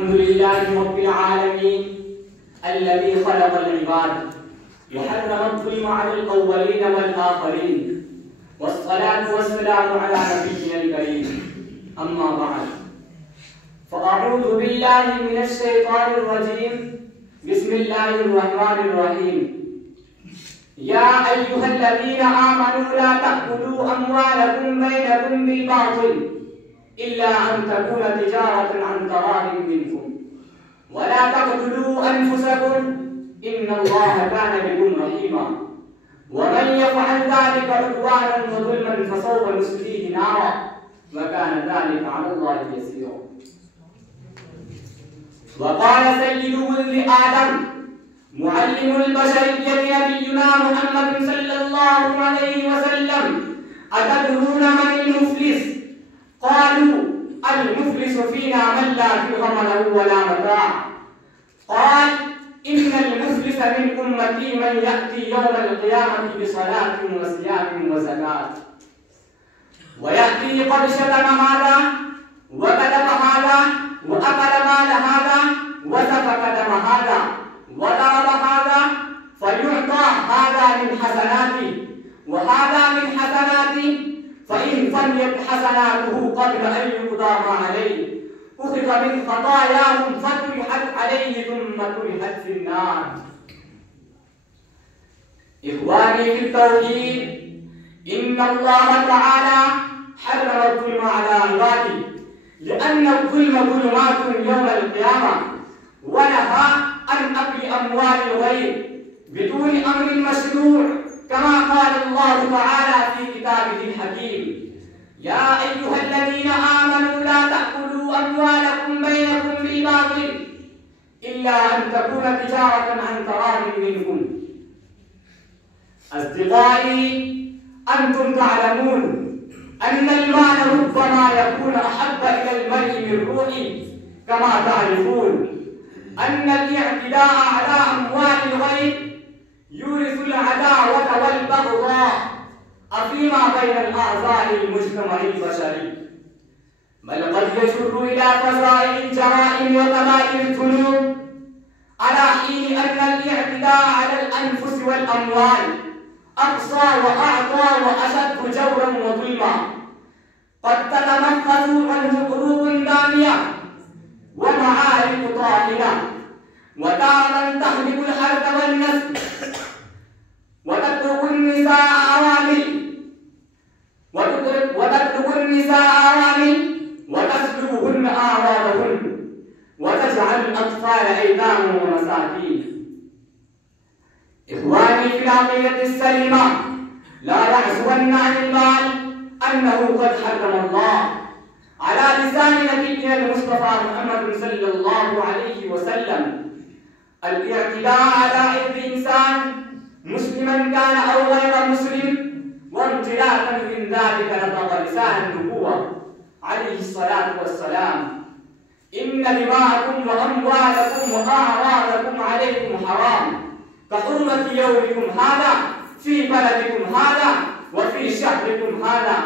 الحمد لله رب العالمين الذي خلق العباد وحرم الظلم على الأولين والآخرين، والصلاة والسلام على نبينا الكريم. أما بعد، فأعوذ بالله من الشيطان الرجيم. بسم الله الرحمن الرحيم. يا أيها الذين آمنوا لا تأكلوا أموالكم بينكم بالباطل إلا أن تكون تجارة عن تراض منكم، ولا تقتلوا أنفسكم إن الله كان بكم رحيما، ومن يفعل ذلك عدوانا وظلما فسوف نصليه نارا وكان ذلك على الله يسيرا. وقال سيد ولد آدم معلم البشرية نبينا محمد صلى الله عليه وسلم: أتدرون من المفلس؟ قالوا: المفلس فينا من لا درهم له ولا متاع. قال: إن المفلس من أمتي من يأتي يوم القيامة بصلاة وصيام وزكاة، ويأتي قد شتم هذا وكذب هذا وأكل مال هذا وسفك دم هذا وضرب هذا، فيعطى هذا من حسناته وهذا من حسناته، فإن فنيت حسناته قبل أن يقضى ما عليه أخذ من خطاياهم فطرحت عليه ثم طرحت في النار. إخواني في التوحيد، إن الله تعالى حرم الظلم على عباده، لأن الظلم ظلمات يوم القيامة، ونهى عن أكل أموال الغير بدون أمر مشروع، كما قال الله تعالى في كتابه الحكيم: يا أيها الذين آمنوا لا تأكلوا أموالكم بينكم بالباطل إلا أن تكون تجارة عن تراض منكم. أصدقائي، أنتم تعلمون أن المال ربما يكون أحب إلى المرء من روحه، كما تعرفون أن الاعتداء على أموال الغير يورث العداوة والبغضاء فيما بين الأعضاء المجتمع البشري، بل قد يجر إلى فظائع الجرائم وكبائر الذنوب، على حين أن الاعتداء على الأنفس والأموال أقصى وأعطى وأشد جورا وظلما، قد تتمخض عنه قلوب دامية ومعارف طاحنة، وتارة تهلك الحرث والنسل وتترك النساء عوامل وتسلبهن أعراضهن وتجعل الأطفال أيتاما ومساكين. إخواني في العقيدة السليمة، لا يحسبن عن المال أنه قد حرم الله على لسان نبينا المصطفى محمد صلى الله عليه وسلم الاعتداء على عرض إنسان مسلما كان أو غير مسلم، وامتلاكا من ذلك نطق لسان النبوة عليه الصلاة والسلام: إن دماءكم وأموالكم وأعراضكم عليكم حرام كحرمة يومكم هذا في بلدكم هذا وفي شهركم هذا،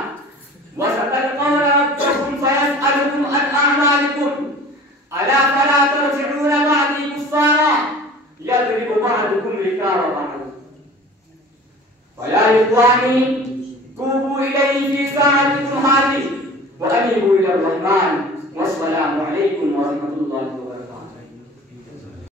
وستلقون ربكم فيسألكم عن أعمالكم، ألا فلا ترجعون بعدي كفارا يضرب بعضكم ركاب بعض. ويا إخواني، توبوا إليه في ساعتكم هذه وأنيبوا إلى الرحمن، والسلام عليكم ورحمة الله.